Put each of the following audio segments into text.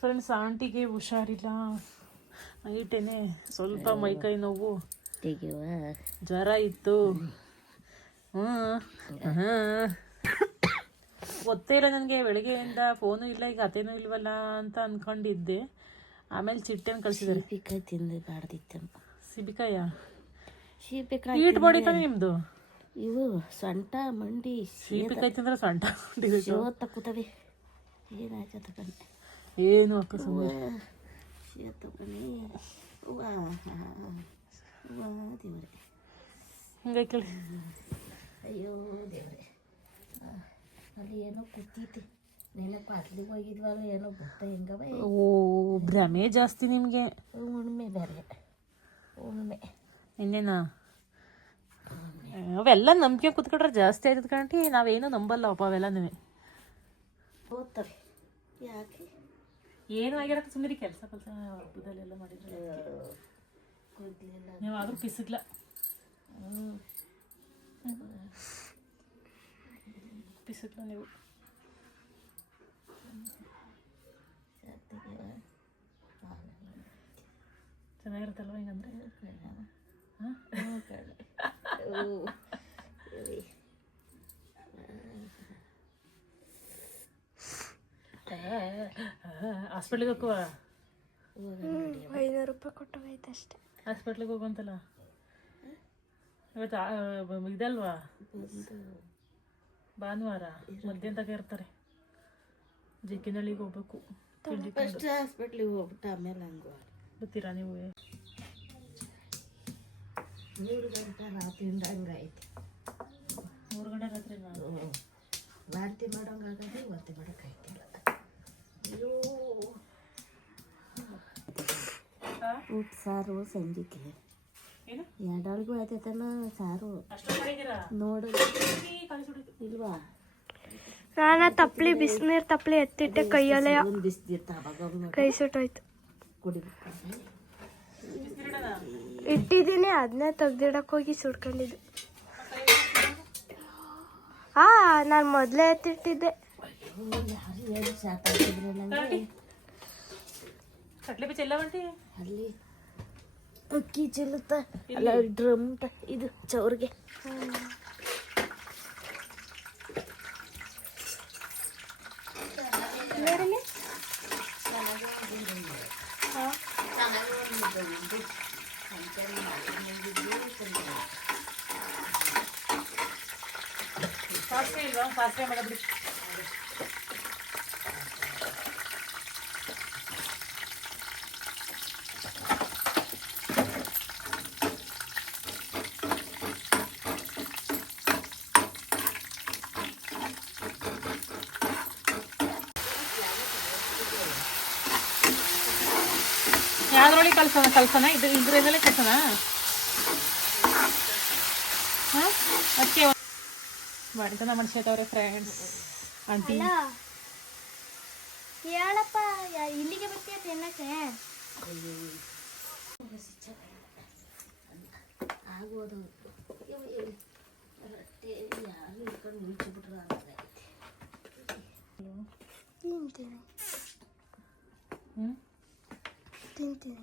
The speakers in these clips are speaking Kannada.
ಫ್ರೆಂಡ್ಸ್, ಆಂಟಿಗೆ ಹುಷಾರಿಲ್ಲ. ನೈಟೇನೆ ಸ್ವಲ್ಪ ಮೈಕೈ ನೋವು, ಜ್ವರ ಇತ್ತು. ಗೊತ್ತೇ ಇಲ್ಲ ನನಗೆ. ಬೆಳಗ್ಗೆಯಿಂದ ಫೋನು ಇಲ್ಲ, ಈಗ ಅತೇನೂ ಇಲ್ವಲ್ಲ ಅಂತ ಅಂದ್ಕೊಂಡಿದ್ದೆ. ಆಮೇಲೆ ಚಿಟ್ಟೆನ ಕಳಿಸಿದ್ದಾರೆ. ಸೀಬಿಕಾಯಿ ತಿಂದಿದ್ದಾಡ್ದಿತ್ತು. ಸಿಬಿಕಾಯ? ಸೀಬಿಕಾಯಿ ಹೀಟ್ ಬಾಡಿ ತಾನೆ ನಿಮ್ಮದು? ಇವು ಸೊಂಟ ಮಂಡಿ ಸೀಬಿಕಾಯಿ ತಿಂದ್ರೆ ಸೊಂಟ ಮಂಡಿ ತಕ್ಕುತ್ತವೆ. ಏನಾಯ್ತು ತಗೊಂಡೆ? ಏನು ಅಕ್ಕ ಸುಮ್ಮನೆ ತಗೊಂಡು ವಾ ದೇವ್ರೆ, ಹಂಗೆ ಕೇಳಿ. ಅಯ್ಯೋ ದೇವ್ರೆ, ಅಲ್ಲಿ ಏನೋ ಕೂತೈತಿ. ನೆನಪು ಅಲ್ಲಿಗೆ ಹೋಗಿದ್ವಲ್ಲ, ಏನೋ ಗೊತ್ತ ಹೆಂಗವ. ಓ, ಭ್ರಮೆ ಜಾಸ್ತಿ ನಿಮಗೆ. ಹುಣ್ಮೆ ಬೇರೆ, ಹುಣ್ಮೆ ಇನ್ನೇನಾ? ಅವೆಲ್ಲ ನಂಬಿಕೆ ಕೂತ್ಕೊಂಡ್ರೆ ಜಾಸ್ತಿ ಆಯ್ತದ ಕಾಂಟಿ. ನಾವೇನು ನಂಬಲ್ಲಪ್ಪ ಅವೆಲ್ಲನೂ. ಹೋಗ್ತವೆ ಯಾಕೆ? ಏನು ಆಗಿರಕ್ಕೆ ಸುಮ್ಮನೆ ಕೆಲಸ ಹಬ್ಬದಲ್ಲೆಲ್ಲ ಮಾಡಿದ್ರೆ ಕೂದಲಿಲ್ಲ. ನೀವು ಆದರೂ ಪಿಸಿದ್ಲ. ಪಿಸಿದ್ಲ ನೀವು. ಚೆನ್ನಾಗಿರುತ್ತಲ್ವ ಹಿಂಗಂದ್ರೆ? ಹಾಸ್ಪಿಟ್ಲಿಗೆ ಹೋಗುವ? 500 ರೂಪಾಯಿ ಕೊಟ್ಟು ಹೋಯ್ತು ಅಷ್ಟೇ. ಹಾಸ್ಪಿಟ್ಲಿಗೆ ಹೋಗುವಂತಲ್ಲ ಇವತ್ತು. ಇದಲ್ವಾ ಭಾನುವಾರ ಮಧ್ಯಾಹ್ನ ತಗ ಇರ್ತಾರೆ. ಜಿಕ್ಕಿನಳ್ಳಿಗೆ ಹೋಗ್ಬೇಕು. ಫಸ್ಟ್ ಹಾಸ್ಪಿಟ್ಲಿಗೆ ಹೋಗ್ಬಿಟ್ಟು ಆಮೇಲೆ ಹಂಗೆ ಬರ್ತೀರಾ ನೀವು? 3 ಗಂಟೆ ರಾತ್ರಿಯಿಂದ ಹಂಗಾಯ್ತು. 3 ಗಂಟೆ ರಾತ್ರಿ ನಾನು ವಾಂತಿ ಮಾಡೋಂಗಾಗದೆ, ವಾಂತಿ ಮಾಡೋಕ್ಕಾಯ್ತಿಲ್ಲ. ಅಯ್ಯೋ, ಊಟ ಸಾರು ಸಂಜೆಗೆ ಏನು 2 ಆಯ್ತೈತನ ಸಾರು. ನೋಡು ಇಲ್ವಾ? ನಾನು ತಪ್ಪಲಿ ಬಿಸಿನೀರು ತಪ್ಪಲಿ ಎತ್ತಿಟ್ಟೆ, ಕೈಯಲ್ಲೇ ಕೈ ಸುಟ್ಟೋಯ್ತು. ಕುಡಿಬೇಕು ಇಟ್ಟಿದ್ದೀನಿ, ಅದನ್ನೇ ತೆಗ್ದಿಡಕ್ಕೆ ಹೋಗಿ ಸುಡ್ಕೊಂಡಿದ್ದು. ನಾನು ಮೊದಲೇ ಎತ್ತಿಟ್ಟಿದ್ದೆ. ಯಾರು ಹೇಳಿ ಸಾಕಾಗಿದ್ರೆ ನನಗೆ. ಕಟ್ಲೆ ಬೀಜ ಎಲ್ಲ ಬಂಟಿ ಅಲ್ಲಿ ಅಕ್ಕಿ ಚೆಲ್ಲುತ್ತ ಅಲ್ಲ, ಡ್ರಮ್ ಇದು ಚೌರ್ಗೆ. ಸಾಸಿವೆ ಇಲ್ವಾ? ಸಾಸಿವೆ ಮಾಡಬಿಡಿ. ಯಾವ್ದ್ರೊಳಗೆ ಕಲ್ಸೋಣ? ಇದ್ರಲ್ಲೇ ಕಲ್ಸೋಣ. ಹಾಂ, ಅದಕ್ಕೆ ಮಾಡಿದ ಮನುಷ್ಯದವ್ರೆ ಫ್ರೆಂಡ್ಸ್. ಆಂಟಿ ಹೇಳಪ್ಪ, ಇಲ್ಲಿಗೆ ಬರ್ತೀಯ ತಿನ್ನಕ್ಕೆ? ಆಗೋದು ಯಾರು ಇಟ್ಕೊಂಡು ಮುಚ್ಚಿಬಿಟ್ರು. ತಿಂತೀನಿ ತಿಂತೀನಿ.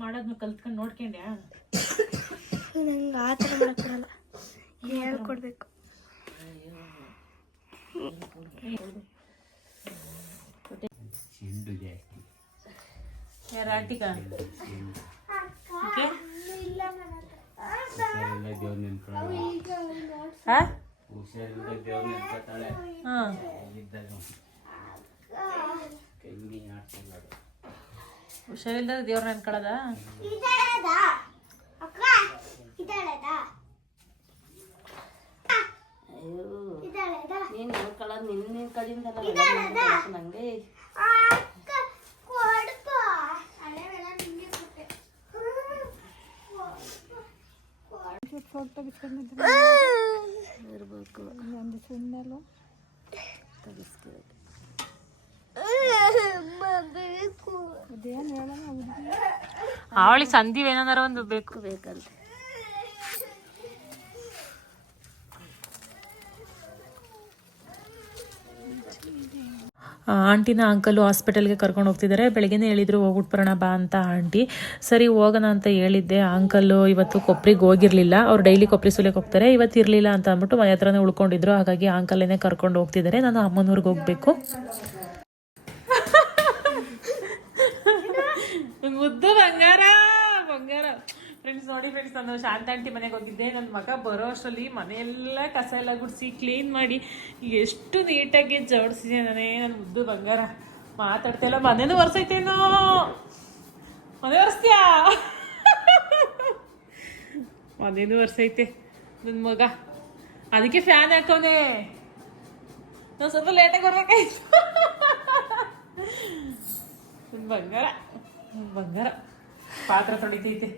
ಮಾಡೋದ್ನ ಕಲ್ತ್ಕೊಂಡು ನೋಡ್ಕೊಂಡ್ಯಾ? ನಂಗೆ ಆ ಥರ ಮಾಡಕ್ಕೆ ಬರಲ್ಲ, ಹೇಳ್ಕೊಡ್ಬೇಕು. ಯಾರು ಆಂಟಿಗ? ಹುಷಾರಿಲ್ದ ದೇವ್ರ ನೆನ್ಕೊಳ್ಳೋದ? ನೀನು ಹೇಳ್ಕೊಳ್ಳೋದು ನಿನ್ನ ಕಡೆಯಿಂದ ನಂಗೆ. ಇರ್ಬೇಕು ತೆಗಿಸ್ಬೇಕು. ಅವಳಿಗೆ ಸಂದೀವ್ ಏನಾರ ಒಂದು ಬೇಕು ಆಂಟಿನ ಅಂಕಲು ಹಾಸ್ಪಿಟಲ್ಗೆ ಕರ್ಕೊಂಡು ಹೋಗ್ತಿದ್ದಾರೆ. ಬೆಳಗ್ಗೆನೇ ಹೇಳಿದ್ರು ಹೋಗ್ಬಿಟ್ಟು ಬರೋಣ ಬಾ ಅಂತ ಆಂಟಿ. ಸರಿ ಹೋಗೋಣ ಅಂತ ಹೇಳಿದ್ದೆ. ಅಂಕಲು ಇವತ್ತು ಕೊಪ್ರಿಗೆ ಹೋಗಿರಲಿಲ್ಲ. ಅವ್ರು ಡೈಲಿ ಕೊಪ್ರಿ ಸುಲಿಗೆ ಹೋಗ್ತಾರೆ, ಇವತ್ತು ಇರಲಿಲ್ಲ ಅಂತ ಅಂದ್ಬಿಟ್ಟು ಮನೆ ಹತ್ರನೇ ಉಳ್ಕೊಂಡಿದ್ರು. ಹಾಗಾಗಿ ಅಂಕಲೇನೆ ಕರ್ಕೊಂಡು ಹೋಗ್ತಿದ್ದಾರೆ. ನಾನು ಅಮ್ಮನೂರಿಗೆ ಹೋಗಬೇಕು. ಮುದ್ದು ಬಂಗಾರ ಬಂಗಾರ. ಫ್ರೆಂಡ್ಸ್ ನೋಡಿ ಫ್ರೆಂಡ್ಸ್, ನಾನು ಶಾಂತ ಆಂಟಿ ಮನೆಗೆ ಹೋಗಿದ್ದೆ. ನನ್ನ ಮಗ ಬರೋ ಅಷ್ಟರಲ್ಲಿ ಮನೆಯೆಲ್ಲ ಕಸ ಎಲ್ಲ ಗುಡಿಸಿ ಕ್ಲೀನ್ ಮಾಡಿ ಎಷ್ಟು ನೀಟಾಗಿ ಜೋಡಿಸಿದೆ ನಾನೇ. ನನ್ನ ಮುದ್ದು ಬಂಗಾರ ಮಾತಾಡ್ತಿಲ್ಲ. ಮನೇನು ಒರೆಸೈತೇನೋ, ಮನೆ ಒರೆಸ್ತೀಯಾ? ಮನೇನು ಒರೆಸೈತೆ ನನ್ನ ಮಗ. ಅದಕ್ಕೆ ಫ್ಯಾನ್ ಹಾಕೋನೆ. ನಾನು ಸ್ವಲ್ಪ ಲೇಟಾಗಿ ಬರ್ಬೇಕಾಯ್ತು. ನನ್ನ ಬಂಗಾರ ಬಂಗಾರ ಪಾತ್ರ ತೊಳಿತೈತೆ.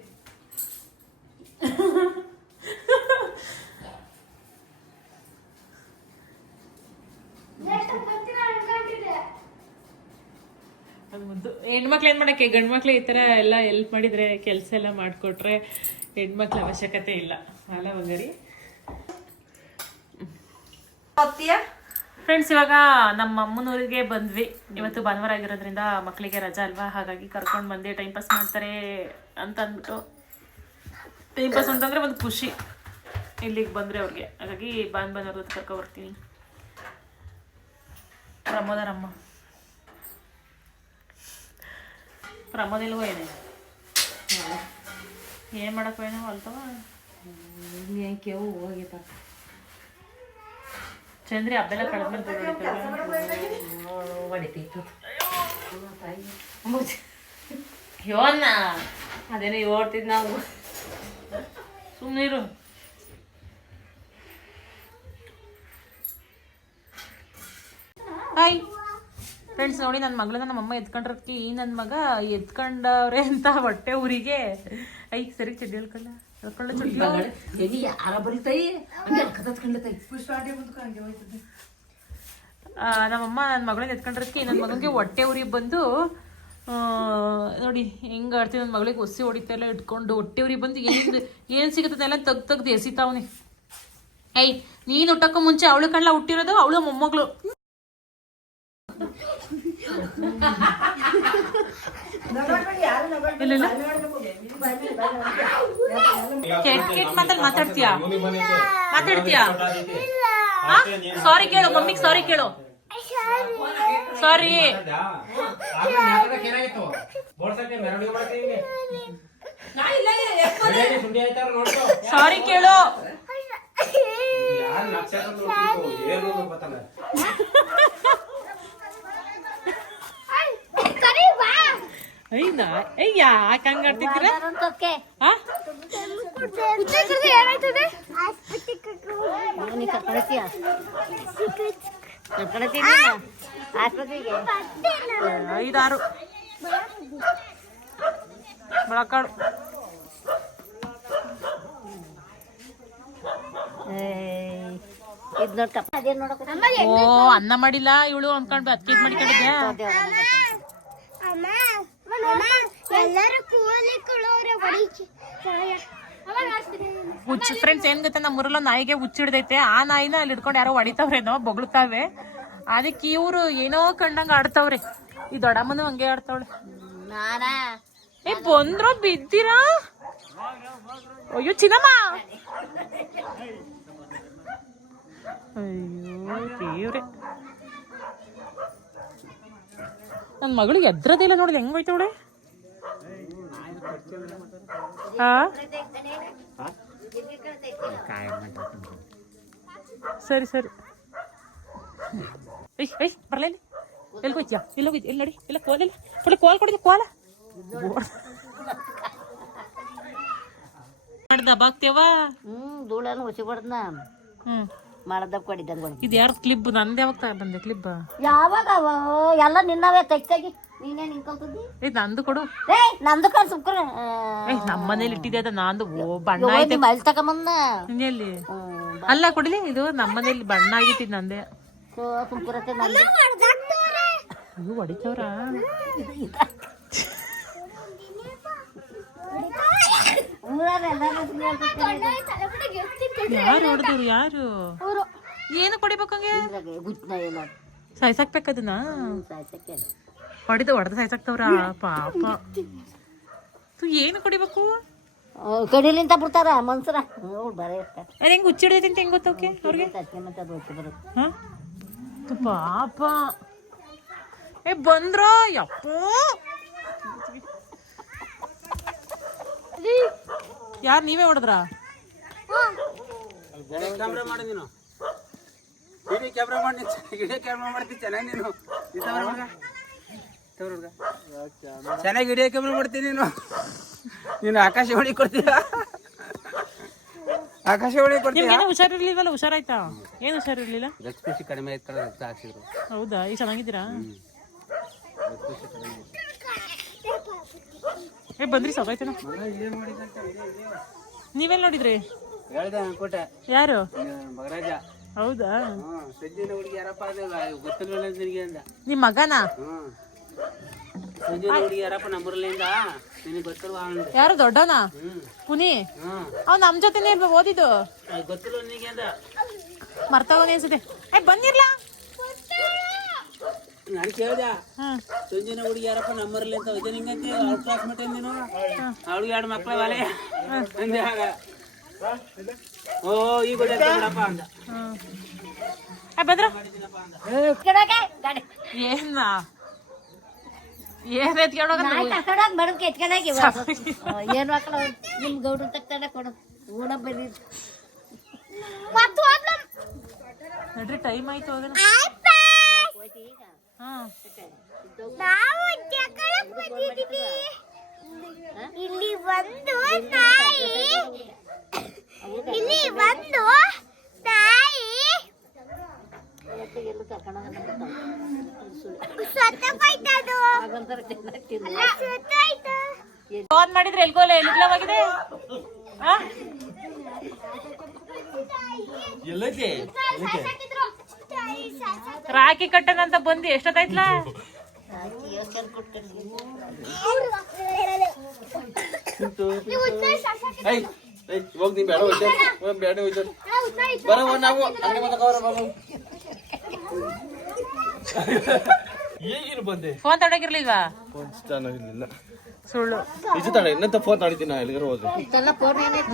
ಅದು ಮುದ್ದು. ಹೆಣ್ಮಕ್ಳು ಏನು ಮಾಡೋಕ್ಕೆ, ಗಂಡು ಮಕ್ಳು ಈ ಥರ ಎಲ್ಲ ಹೆಲ್ಪ್ ಮಾಡಿದರೆ, ಕೆಲಸ ಎಲ್ಲ ಮಾಡಿಕೊಟ್ರೆ ಹೆಣ್ಮಕ್ಳ ಅವಶ್ಯಕತೆ ಇಲ್ಲ ಅಲ್ಲ ಬಂಗಾರಿ? ಫ್ರೆಂಡ್ಸ್, ಇವಾಗ ನಮ್ಮ ಅಮ್ಮನೂರಿಗೆ ಬಂದ್ವಿ. ಇವತ್ತು ಭಾನುವಾರ ಆಗಿರೋದ್ರಿಂದ ಮಕ್ಕಳಿಗೆ ರಜಾ ಅಲ್ವಾ, ಹಾಗಾಗಿ ಕರ್ಕೊಂಡು ಬಂದೆ. ಟೈಮ್ ಪಾಸ್ ಮಾಡ್ತಾರೆ ಅಂತ ಅಂದ್ಬಿಟ್ಟು. ಟೈಮ್ ಪಾಸ್ ಅಂತಂದರೆ ಒಂದು ಖುಷಿ ಇಲ್ಲಿಗೆ ಬಂದರೆ ಅವ್ರಿಗೆ. ಹಾಗಾಗಿ ಭಾನುವಾರ ಕರ್ಕೊ ಬರ್ತೀನಿ. ಪ್ರಮೋದರಮ್ಮ ಪ್ರಮೋದಿಲ್ವೋ ಏನೇ ಏನು ಮಾಡಕ್ಕೋ ಏನೋ ಅಲ್ತವ ಕೇವು ಹೋಗಿತ್ತ ಚಂದ್ರಿ ಹಬ್ಬೆಲ್ಲ ಕಳೆದ್ಮೇಲೆ ಹೊಡಿತೈತು. ಯೋನ್ನ ಅದೇನೋ ಓಡ್ತಿದ್ ನಾವು. ಸುಮ್ಮನಿರು. ಹಾಯ್ ಫ್ರೆಂಡ್ಸ್, ನೋಡಿ ನನ್ನ ಮಗಳನ್ನ ನಮ್ಮಮ್ಮ ಎತ್ಕೊಂಡ್ರಕ್ಕೆ ಈ ನನ್ನ ಮಗ ಎತ್ಕೊಂಡವ್ರೆ ಅಂತ ಹೊಟ್ಟೆ ಊರಿಗೆ. ಸರಿ ಚಡ್ಡಿ ಹೇಳ್ಕೊಳ್ಳ ಚಡ್ಡಿ ಯಾರ ಬರೀತಾಯಿ ನಮ್ಮಮ್ಮ ನನ್ನ ಮಗಳನ್ನ ಎತ್ಕೊಂಡ್ರಕ್ಕೆ ನನ್ನ ಮಗನಿಗೆ ಹೊಟ್ಟೆ ಊರಿಗೆ ಬಂದು ನೋಡಿ ಹೆಂಗೆ ಆಡ್ತೀವಿ. ನನ್ನ ಮಗಳಿಗೆ ಒಸಿ ಹೊಡಿತಾ ಎಲ್ಲ ಇಟ್ಕೊಂಡು ಹೊಟ್ಟೆ ಊರಿಗೆ ಬಂದು ಏನು ಸಿಗುತ್ತದೆ ಎಲ್ಲ ತೆಗ್ದು ಎಸಿತಾವನಿ. ನೀನು ಹುಟ್ಟಕ್ಕೂ ಮುಂಚೆ ಅವಳು ಕಣ್ಣ ಹುಟ್ಟಿರೋದು, ಅವಳು ಮೊಮ್ಮಗಳು. ಮಾತಾಡ್ತೀಯಾ ಸಾರಿ ಕೇಳು ಮಮ್ಮಿಗೆ, ಸಾರಿ ಕೇಳು. ಸಾರಿ ಸಾರಿ ಕೇಳು. ಯಾಕೆ ಹಂಗ ಆಡ್ತಿದ್ದೀರ? ಐದಾರು ಮೊಳಕಾಡು. ಓ ಅನ್ನ ಮಾಡಿಲ್ಲ ಇವಳು ಅನ್ಕೊಂಡು ಅಕ್ಕಿ ಮಾಡ್ಕೊಂಡಿದ್ದೆ. ಹುಚ್ಚು ಫ್ರೆಂಡ್ಸ್, ಏನ್ ಗೊತ್ತಾ, ನಮ್ಮೂರಲ್ಲ ನಾಯಿಗೆ ಹುಚ್ಚಿಡ್ದೈತೆ. ಆ ನಾಯಿನ ಅಲ್ಲಿ ಹಿಡ್ಕೊಂಡು ಯಾರೋ ಹೊಡಿತಾವ್ರೇನೋ, ಬೊಗಳ್ತಾವೆ. ಅದಕ್ಕೆ ಇವ್ರು ಏನೋ ಕಂಡಂಗ ಆಡ್ತಾವ್ರೆ. ಈ ದೊಡ್ಡಮ್ಮನು ಹಂಗೆ ಆಡ್ತಾವಳೆ. ಬಂದ್ರು ಬಿದ್ದೀರಾ? ಅಯ್ಯೋ ಚಿನ್ನಮ್ಮ, ಅಯ್ಯೋ ದೇವ್ರೆ. ನನ್ನ ಮಗಳಿಗೆ ಎದ್ರದಿಲ್ಲ ನೋಡಿದ ಹೆಂಗ್ ಹೋಯ್ತವಳೆ. ಸರಿ ಸರಿ ಬರ್ಲ ಎಲ್ಲಿ ಹೋಯ್ತಿಯಾ? ಇಲ್ಲ ಹೋಗಿದ್ಯ? ಎಲ್ಲಿ ನೋಡಿ, ಇಲ್ಲ ಕೋಲ್, ಇಲ್ಲ ಫುಲ್ ಕೋಲ್ ಕೊಡಿದ್ಯ? ಕೋಲ ದಬ್ಬಾಕ್ತೇವ. ಧೂಳನ್ನು ಹುಸಿ ಬಡ್ದನ ಮಾಡದಪ್ಪ ಕೊಡಿದ್ದಂಗ. ಇದು ಯಾರು ಕ್ಲಿಪ್? ನಂದು ಯಾವಾಗ ಬಂದೆ ಕ್ಲಿಪ್? ಯಾವಾಗ ಎಲ್ಲ ನಿನ್ನವೇ ತೆಗ್ತಾಗಿ ನೀನೇ ನಿಂತ್ಕೊಳ್ತಿದ್ದಿ. ನಂದು ಕೊಡು. ನಂದು ಕಣ್ ಸುಮ್ಕರ. ನಮ್ಮ ಮನೇಲಿ ಇಟ್ಟಿದೆ ಅದ. ನಂದು ಬಣ್ಣ ಐತೆ ಮೈಲ್ ತಗೊಂಬಂದ. ಎಲ್ಲಿ? ಅಲ್ಲ ಕೊಡ್ಲಿ, ಇದು ನಮ್ಮ ಮನೇಲಿ ಬಣ್ಣ ಆಗಿಟ್ಟಿದ್ ನಂದೆ. ಸುಮ್ಕರತ್ತೆ ಅಯ್ಯೋ ಹೊಡಿತವ್ರ. ಯಾರು ಹೊಡೆದವ್ರು? ಯಾರು? ಏನು ಕೊಡಿಬೇಕಂಗೆ? ಸಾಯ್ಸಾಕ್ಬೇಕದನ್ನ ಸಾಯ್ಸಕ್ಕೆ ಹೊಡೆದು ಸಾಯ್ಸಾಕ್ತವ್ರ ಪಾಪ ಏನು ಕುಡಿಬೇಕು ಕಡಿಲಿಂತ ಬಿಡ್ತಾರ ಮನ್ಸರ ಬರೇ ಅದು ಹೆಂಗೆ ಹುಚ್ಚಿಡ್ದೈತಿ ಅಂತ ಹೆಂಗೆ ಗೊತ್ತವಕ್ಕೆ ಅವ್ರಿಗೆ ಮತ್ತೆ ಅದು ಹೊಟ್ಟೆ ಬರುತ್ತೆ ಹಾಂ ಪಾಪ ಏ ಬಂದ್ರ ಯಪ್ಪೋ ಯಾರು ನೀವೇ ಹೊಡೆದ್ರಾ ಕ್ಯಾಮ್ರಾ ಮಾಡಿ ನೀನು ವಿಡಿಯೋ ಕ್ಯಾಮ್ರಾ ಮಾಡಿ ವಿಡಿಯೋ ಕ್ಯಾಮ್ರಾ ಮಾಡ್ತಿ ಚೆನ್ನಾಗಿ ನೀನು ಚೆನ್ನಾಗಿ ವಿಡಿಯೋ ಕ್ಯಾಮ್ರಾ ಮಾಡ್ತೀನಿ ನೀನು ಆಕಾಶವಾಣಿ ಕೊಡ್ತೀಯ ಆಕಾಶವಾಣಿ ಕೊಡ್ತೀಯ ನಿಮ್ಗೇನೋ ಹುಷಾರಿರ್ಲಿಲ್ವಲ್ಲ ಹುಷಾರಾಯ್ತಾ ಏನು ಹುಷಾರಿರ್ಲಿಲ್ಲ ರಕ್ತ ಖುಷಿ ಕಡಿಮೆ ಆಯ್ತು ರಕ್ತ ಹಾಕ್ಸಿದ್ರು ಹೌದಾ ಈಗ ಚೆನ್ನಾಗಿದ್ದೀರಾ ಏ ಬಂದ್ರಿ ಸಾಕಾಯ್ತೇನೋ ನೀವೆಲ್ಲ ನೋಡಿದ್ರಿ ಹೇಳ್ದೆ ಅನ್ಕೋಟೆ ಯಾರು ಮಗರಾಜ ಹೌದಾ ಸಂಜೆನ ಹುಡುಗಿ ಯಾರಪ್ಪ ಅದ ಗೊತ್ತಿಲ್ಲ ನಿನಗೆ ಅಂದ ನಿಮ್ಮ ಮಗನಾ ಸಂಜೆನ ಹುಡುಗಿ ಯಾರಪ್ಪ ನಂಬರ್ಲಿಂದ ನಿನಗೆ ಗೊತ್ತಿಲ್ವ ಅಂದ ಯಾರು ದೊಡ್ಡನಾ ಪುನಿ ಅವ್ ನಮ್ ಜೊತೆನೇ ಇಲ್ವಾ ಓದಿದ್ದು ಗೊತ್ತಿಲ್ಲ ನಿನಗೆ ಅಂದ ಮರ್ತವನೇ ಅನ್ಸುತ್ತೆ ಏ ಬಂದಿರ್ಲಾ ನಾನು ಕೇಳ್ದೆ ಹ್ಮ್ ಸಂಜೆನ ಹುಡುಗಿ ಯಾರಪ್ಪ ನಂಬರ್ಲಿ ಅಂತ ಹೋಯ್ತು ನಿಂಗಂತೆ ಅವ್ರ ಕ್ಲಾಸ್ಮೇಟ್ ನೀನು ಅವಳಿಗೆ 2 ಮಕ್ಳ ವಾಲೆ ಅಂದೆ ಆಗ ಓ ಈಗ ಗೊತ್ತಾಯ್ತಪ್ಪ ಅಂದ ಏ ಬಂದ್ರ ಗಾಡಿ ಏನ ಏನ್ ಎತ್ಕೊಂಡೋಗ ಕರ್ಕೊಂಡೋಗಿ ಬಡಕ್ಕೆ ಎತ್ಕೊಂಡೋಗಿ ಏನು ಮಕ್ಕಳು ನಿಮ್ಮ ಗೌಡ್ರ ತಕ್ಕಂಡ ಕೊಡು ಊಡ ಬರ್ರಿ ನಡ್ರಿ ಟೈಮ್ ಆಯ್ತು ಹೋಗೋಣ ಹಾ ಇಲ್ಲಿ ಒಂದು ನಾಯಿ ಇಲ್ಲಿ ಒಂದು ನಾಯಿ ಸತ್ತೋಯ್ತದು ಸತ್ತೋಯ್ತು ಫೋನ್ ಮಾಡಿದ್ರೆ ಎಲ್ಗೋಲೆ ಎಲ್ಲಿಗ್ಲವಾಗಿದೆ ರಾಖಿ ಕಟ್ಟನಂತ ಬಂದು ಎಷ್ಟೊತ್ತಾಯ್ತಲ್ಲ ಹೋಗ್ ನೀ ಬೇಡ ಹೋಯ್ತು ಬೇಡ ಹೋಯ್ತು ಬರೋ ನಾವು ಹಂಗೆ ಈಗಿನ ಬಂದೆ ಫೋನ್ ತಡಗಿರ್ಲಿಲ್ವಾ ಚೆನ್ನಾಗಿರ್ಲಿಲ್ಲ ಸುಳ್ಳು ನಿಜ ತಡ ಇನ್ನಂತ ಫೋನ್ ಮಾಡಿದ್ದೀನಿ ನಾ ಎಲ್ಲಿಗಾರ ಹೋದ್ರೆ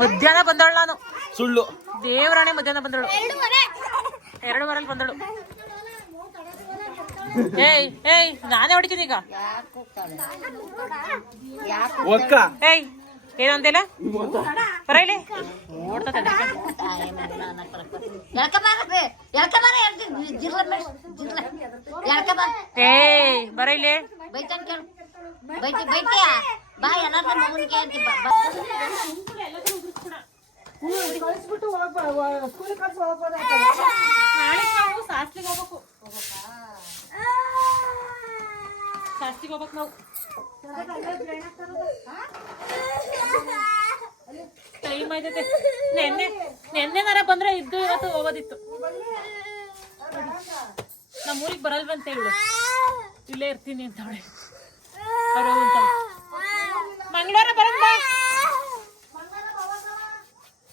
ಮಧ್ಯಾಹ್ನ ಬಂದಳು ನಾನು ಸುಳ್ಳು ದೇವರಾಣೆ ಮಧ್ಯಾಹ್ನ ಬಂದಳು 2:15 ಬಂದಳು ಏಯ್ ನಾನೇ ಹೊಡಿತೀನಿ ಈಗ ಒಕ್ಕ ಏಯ್ ಏನಂತಿಲ್ಲ ಬರಲಿ ನೋಡ್ತಾ ಏಯ್ ಬರಲಿ ಬೈತಾನ ಕೇಳು ಬೈತೀಯ ಬಾ ಎಲ್ಲ ಮಗನಿಗೆ ಅಂತ ಶಾಸ್ತ್ರಿಗೆ ಹೋಗ್ಬೇಕು ನಾವು ಟೈಮ್ ಆಯ್ತೈತೆ ನೆನ್ನೆನಾರ ಬಂದ್ರೆ ಇದ್ದು ಇವತ್ತು ಹೋಗೋದಿತ್ತು ನಮ್ಮ ಊರಿಗೆ ಬರಲ್ವಂತ ಹೇಳು ಇಲ್ಲೇ ಇರ್ತೀನಿ ಅಂತ ಅವಳೆ ಮಂಗಳವಾರ ಬರಲ್ಲ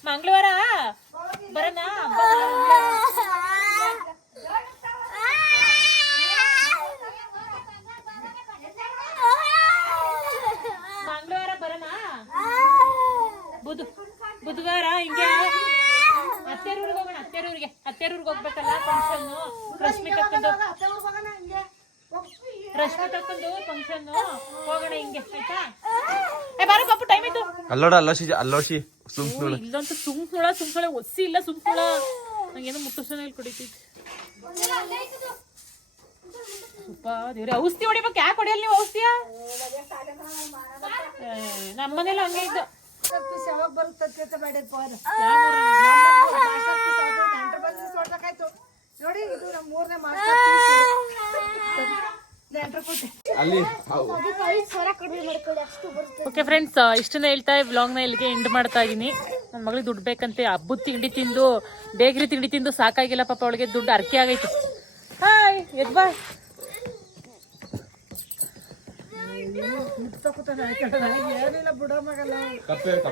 ಮಂಗಳವಾರ ಬರೋಣ ಮಂಗಳವಾರ ಬರೋಣ ಬುಧವಾರ ಹಿಂಗೆ ಅತ್ತೆರೂರಿಗೆ ಹೋಗೋಣ ಅತ್ತೆರೂರಿಗೆ ಹೋಗ್ಬೇಕಲ್ಲ ಫಂಕ್ಷನ್ ರಶ್ಮಿ ತಕ್ಕೊಂಡು ಫಂಕ್ಷನ್ ಹೋಗೋಣ ಹಿಂಗೆ ಆಯ್ತಾ ಬಾರ ಪಾಪು ಟೈಮ್ ಆಯ್ತು ಅಲ್ಲೋಶಿ ಇಲ್ಲಂತೂ ಸುಮ್ಸುಳ ಒಸಿ ಇಲ್ಲ ಸುಮ್ಸುಳ ನಂಗೇನೋ ಮುತ್ತುಸನ ಇಲ್ಲಿ ಕುಡಿತೈತಿ ದೇವ್ರೆ ಔಷಧಿ ಹೊಡಿಬೇಕು ಯಾಕೆ ಹೊಡಿಯಲ್ಲ ನೀವು ಔಷಧಿಯ ನಮ್ಮನೇಲಿ ಹಂಗೆ ಇದ್ದು ನೋಡಿ ಇದು ನಮ್ಮ ಮೂರನೇ ಓಕೆ ಫ್ರೆಂಡ್ಸ್ ಇಷ್ಟನ್ನ ಹೇಳ್ತಾ ವ್ಲಾಗ್ನ ಇಲ್ಲಿಗೆ ಎಂಡ್ ಮಾಡ್ತಾ ಇದೀನಿ. ನನ್ನ ಮಗಳಿಗೆ ದುಡ್ಡು ಬೇಕಂತೆ, ಹಬ್ಬದ ತಿಂಡಿ ತಿಂದು ಬೇಕ್ರಿ ತಿಂಡಿ ತಿಂದು ಸಾಕಾಗಿಲ್ಲ ಪಾಪ, ಅವಳಿಗೆ ದುಡ್ಡು ಅರ್ಕೆ ಆಗೈತೆ. ಹಾಯ್ ಎದ್ ಬಾ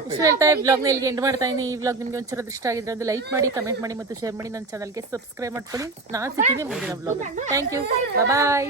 ಇಷ್ಟು ಹೇಳ್ತಾ ಈ ವ್ಲಾಗ್ನ ಇಲ್ಲಿಗೆ ಎಂಡ್ ಮಾಡ್ತಾ ಇದ್ದೀನಿ. ಈ ವ್ಲಾಗ್ ನಿಮಗೆ ಒಂಚೂರು ಇಷ್ಟ ಆಗಿದ್ರೆ ಒಂದು ಲೈಕ್ ಮಾಡಿ, ಕಮೆಂಟ್ ಮಾಡಿ ಮತ್ತು ಶೇರ್ ಮಾಡಿ. ನನ್ನ ಚಾನಲ್ಗೆ ಸಬ್ಸ್ಕ್ರೈಬ್ ಮಾಡ್ಕೊಳ್ಳಿ. ನಾನು ಸಿಗ್ತೀನಿ ಮುಂದಿನ ವ್ಲಾಗ್. Thank you, bye.